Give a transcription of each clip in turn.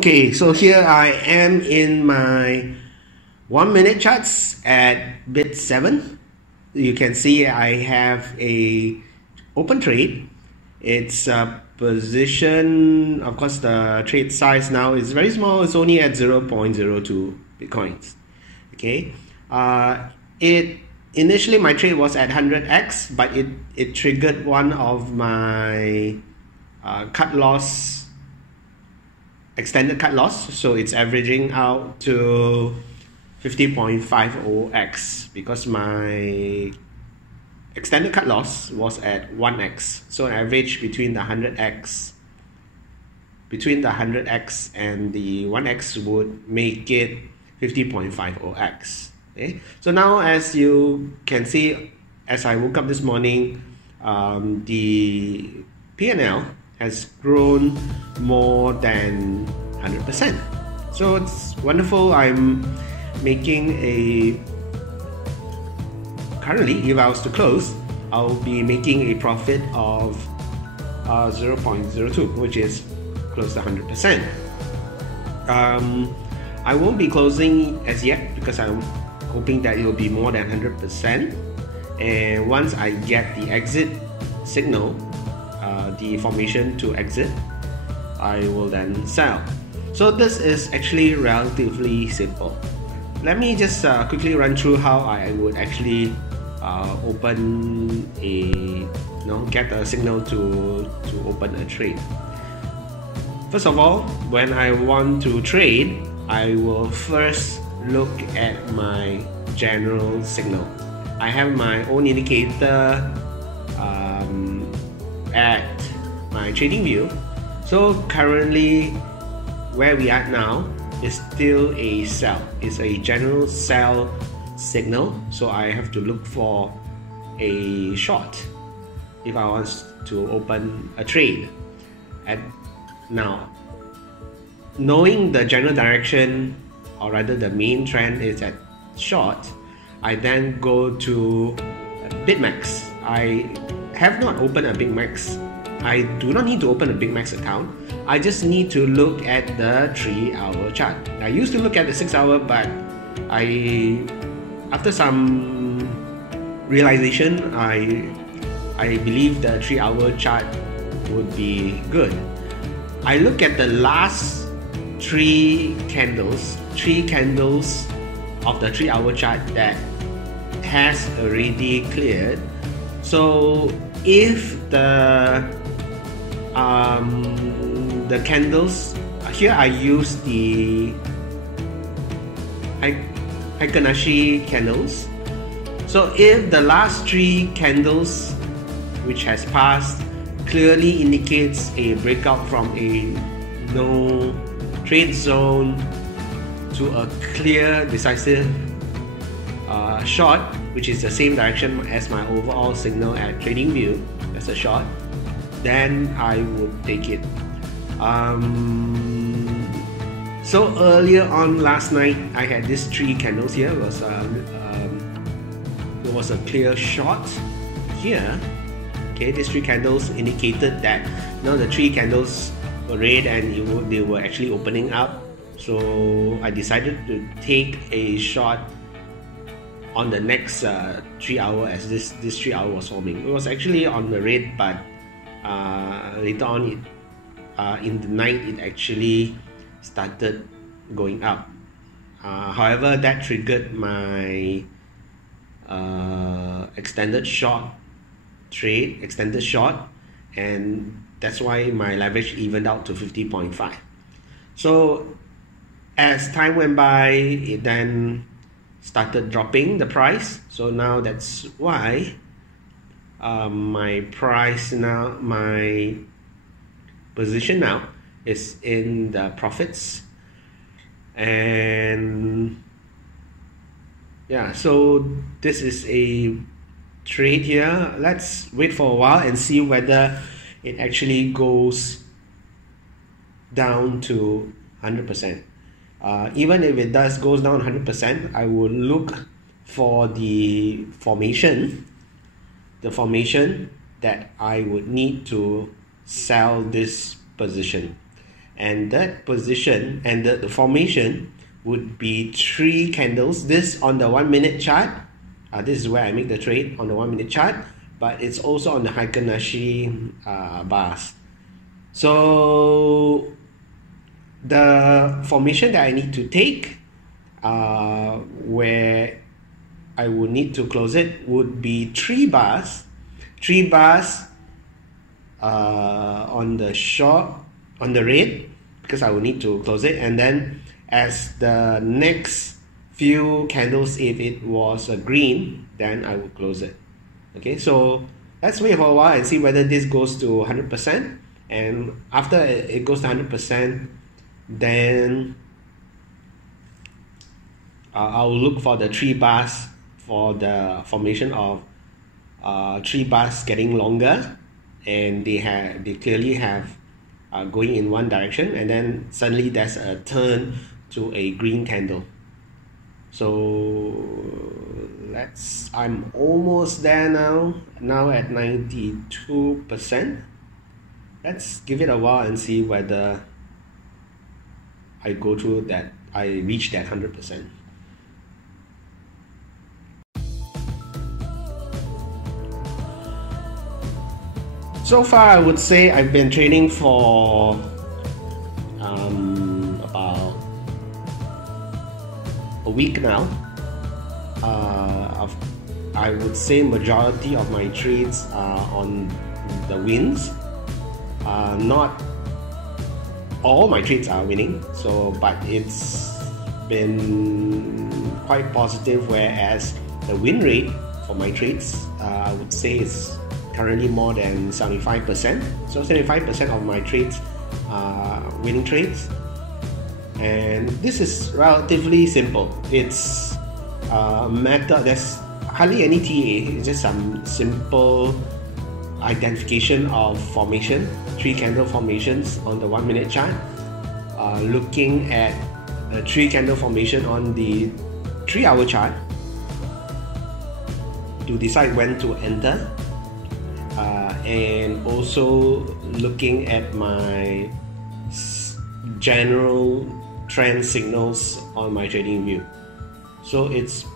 Okay, so here I am in my 1 minute charts at bit 7. You can see I have a open trade. It's a position, of course the trade size now is very small, it's only at 0.02 bitcoins. Okay, initially my trade was at 100x, but it triggered one of my cut loss, extended cut loss, so it's averaging out to 50.50x because my extended cut loss was at 1x, so an average between the 100x and the 1x would make it 50.50x. Okay, so now as you can see, as I woke up this morning, the P&L has grown more than 100%. So it's wonderful. I'm making currently, if I was to close, I'll be making a profit of 0.02, which is close to 100%. I won't be closing as yet because I'm hoping that it will be more than 100%. And once I get the exit signal, the formation to exit, I will then sell. So this is actually relatively simple. Let me just quickly run through how I would actually get a signal to open a trade. First of all, when I want to trade, I will first look at my general signal. I have my own indicator at my trading view. So currently where we are now is still a sell. It's a general sell signal, so I have to look for a short if I want to open a trade. And now, knowing the general direction, or rather the main trend is at short, I then go to BitMEX. I have not opened a BitMEX. I do not need to open a BitMEX account. I just need to look at the 3-hour chart. I used to look at the 6-hour, but after some realization, I believe the 3-hour chart would be good. I look at the last 3 candles of the 3-hour chart that has already cleared. So if the candles here, I use the Fibonacci candles. So if the last 3 candles which has passed clearly indicates a breakout from a no trade zone to a clear decisive short, which is the same direction as my overall signal at trading view as a short, then I would take it. So earlier on last night, I had these 3 candles here. There was a clear short here. Okay, these 3 candles indicated that the 3 candles were red and they were actually opening up. So I decided to take a short on the next 3-hour as this 3-hour was forming. It was actually on the red, but later on in the night it actually started going up. However, that triggered my extended short, and that's why my leverage evened out to 50.5. So as time went by, it then started dropping the price. So now that's why my position now is in the profits. And yeah, so this is a trade here. Let's wait for a while and see whether it actually goes down to 100%. Even if it goes down 100%, I will look for the formation that I would need to sell this position. and that position and the formation would be 3 candles. This on the 1 minute chart. This is where I make the trade on the 1 minute chart, but it's also on the Heikin-Ashi bars. So the formation that I need to take, where I would need to close it, would be 3 bars. 3 bars on the short, on the red, because I will need to close it, and then as the next few candles, if it was a green, then I will close it. Okay, so let's wait for a while and see whether this goes to 100%, and after it goes to 100%, then I'll look for the 3 bars for the formation of 3 bars getting longer, and they clearly have going in one direction, and then suddenly there's a turn to a green candle. So I'm almost there now at 92%. Let's give it a while and see whether I go through that, I reach that 100%. So far, I would say I've been trading for about a week now. I would say majority of my trades are on the wins. Not all my trades are winning, but it's been quite positive, whereas the win rate for my trades, I would say, is currently more than 75%. So 75% of my trades are winning trades, and this is relatively simple. It's a matter, there's hardly any TA, it's just some simple identification of formation, 3 candle formations on the 1 minute chart, looking at a 3 candle formation on the 3 hour chart to decide when to enter, and also looking at my general trend signals on my trading view. So it's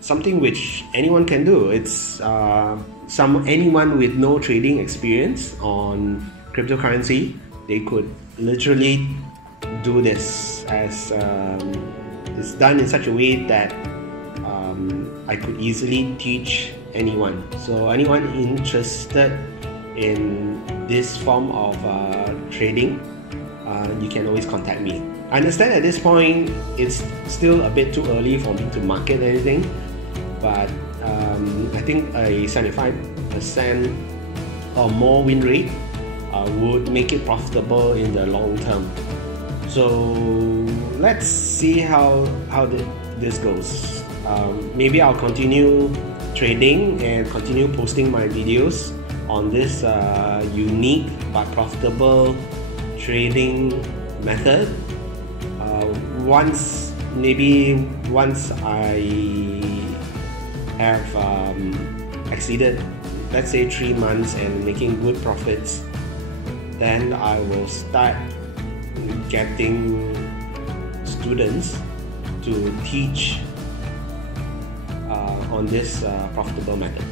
something which anyone can do. It's anyone with no trading experience on cryptocurrency, they could literally do this, as it's done in such a way that I could easily teach anyone. So anyone interested in this form of trading, you can always contact me. I understand at this point it's still a bit too early for me to market anything, but I think a 75% or more win rate would make it profitable in the long term. So let's see how this goes. Maybe I'll continue trading and continue posting my videos on this unique but profitable trading method. Once I have exceeded, let's say, 3 months and making good profits, then I will start getting students to teach on this profitable method.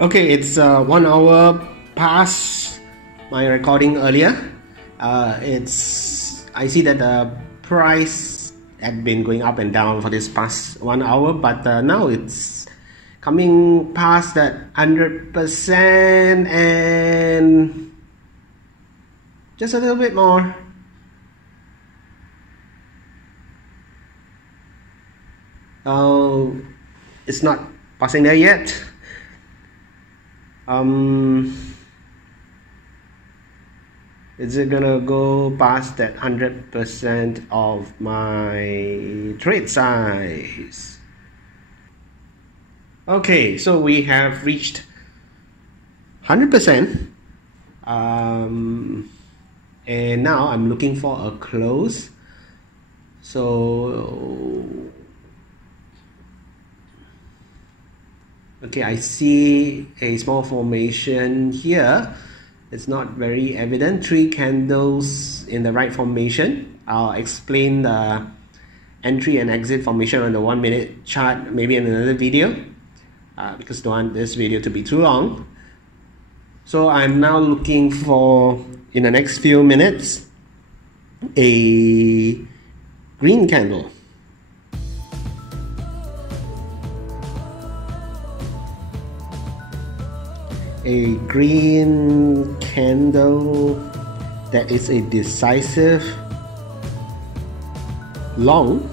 Okay, it's 1 hour past my recording earlier. I see that the price had been going up and down for this past 1 hour, but now it's coming past that 100% and just a little bit more. Oh, it's not passing there yet. Is it gonna go past that 100% of my trade size? Okay, so we have reached 100%. And now I'm looking for a close. So okay, I see a small formation here. It's not very evident. 3 candles in the right formation. I'll explain the entry and exit formation on the 1 minute chart maybe in another video, because I don't want this video to be too long. So I'm now looking for, in the next few minutes, a green candle. A green candle that is a decisive long.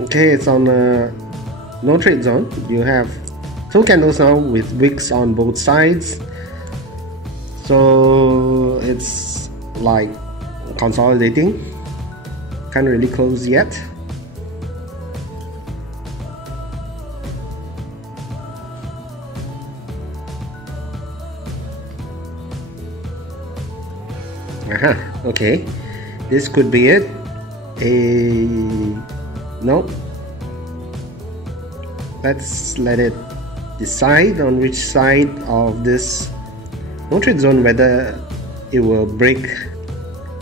Okay, it's on a no trade zone. You have 2 candles now with wicks on both sides. So it's like consolidating. Can't really close yet. Okay, this could be it. Nope. Let's let it decide on which side of this no trade zone, whether it will break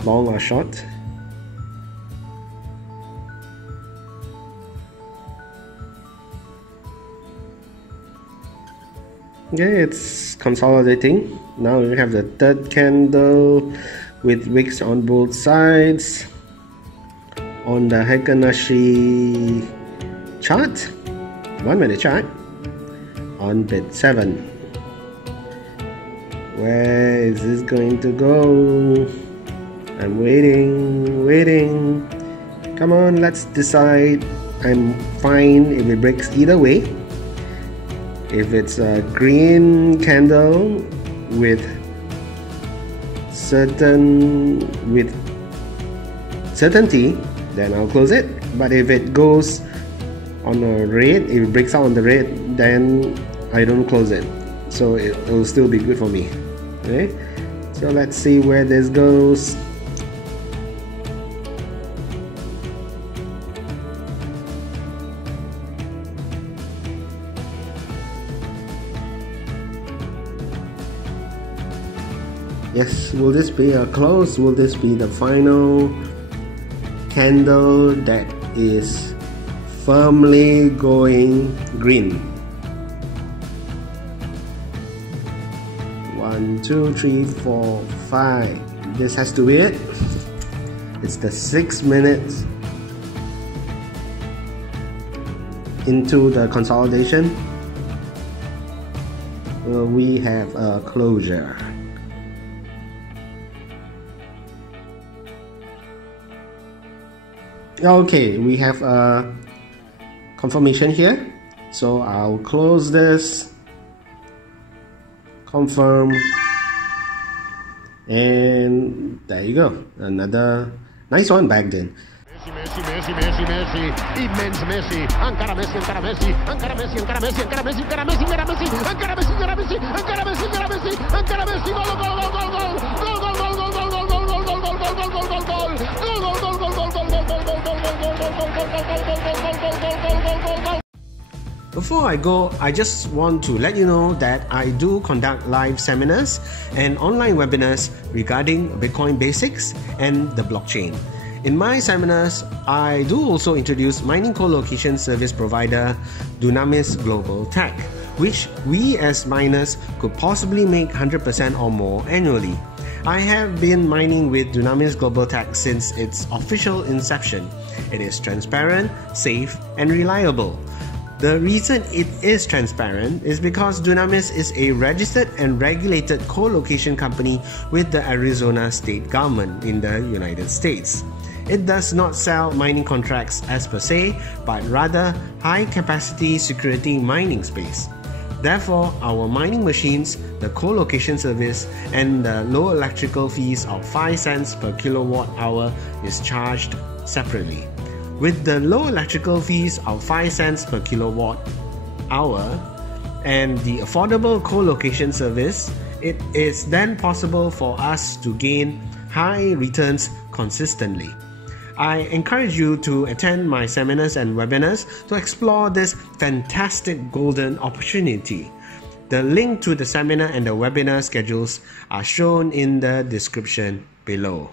long or short. Okay, it's consolidating. Now we have the 3rd candle with wicks on both sides on the Heikin-Ashi chart, 1 minute chart on bit 7. Where is this going to go? I'm waiting. Come on, let's decide. I'm fine if it breaks either way. If it's a green candle with certainty, then I'll close it. But if it goes on a red, if it breaks out on the red, then I don't close it. So it will still be good for me. Okay, so let's see where this goes. Yes, will this be a close? Will this be the final candle that is firmly going green? 1, 2, 3, 4, 5. This has to be it. It's the 6 minutes into the consolidation. We have a closure. Okay, we have a confirmation here, so I'll close this, confirm, and there you go, another nice one back then. Messi, immens Messi, encara Messi, encara Messi, encara Messi, encara Messi, encara Messi, encara Messi, encara Messi, encara Messi, encara Messi, encara Messi, encara Messi, encara Messi, gol, gol, gol, gol, gol, gol, gol, gol, gol, gol, gol, gol, gol, gol, gol, gol, gol, gol, Before I go, I just want to let you know that I do conduct live seminars and online webinars regarding Bitcoin basics and the blockchain. In my seminars, I do also introduce mining co-location service provider Dunamis Global Tech, which we as miners could possibly make 100% or more annually. I have been mining with Dunamis Global Tech since its official inception. It is transparent, safe, and reliable. The reason it is transparent is because Dunamis is a registered and regulated co-location company with the Arizona state government in the United States. It does not sell mining contracts as per se, but rather high-capacity security mining space. Therefore, our mining machines, the co-location service, and the low electrical fees of 5 cents per kilowatt hour is charged separately. With the low electrical fees of 5 cents per kilowatt hour and the affordable co-location service, it is then possible for us to gain high returns consistently. I encourage you to attend my seminars and webinars to explore this fantastic golden opportunity. The link to the seminar and the webinar schedules are shown in the description below.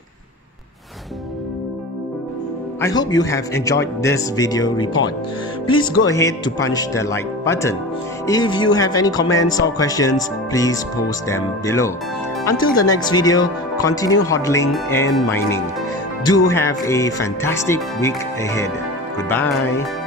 I hope you have enjoyed this video report. Please go ahead to punch the like button. If you have any comments or questions, please post them below. Until the next video, continue hodling and mining. Do have a fantastic week ahead. Goodbye.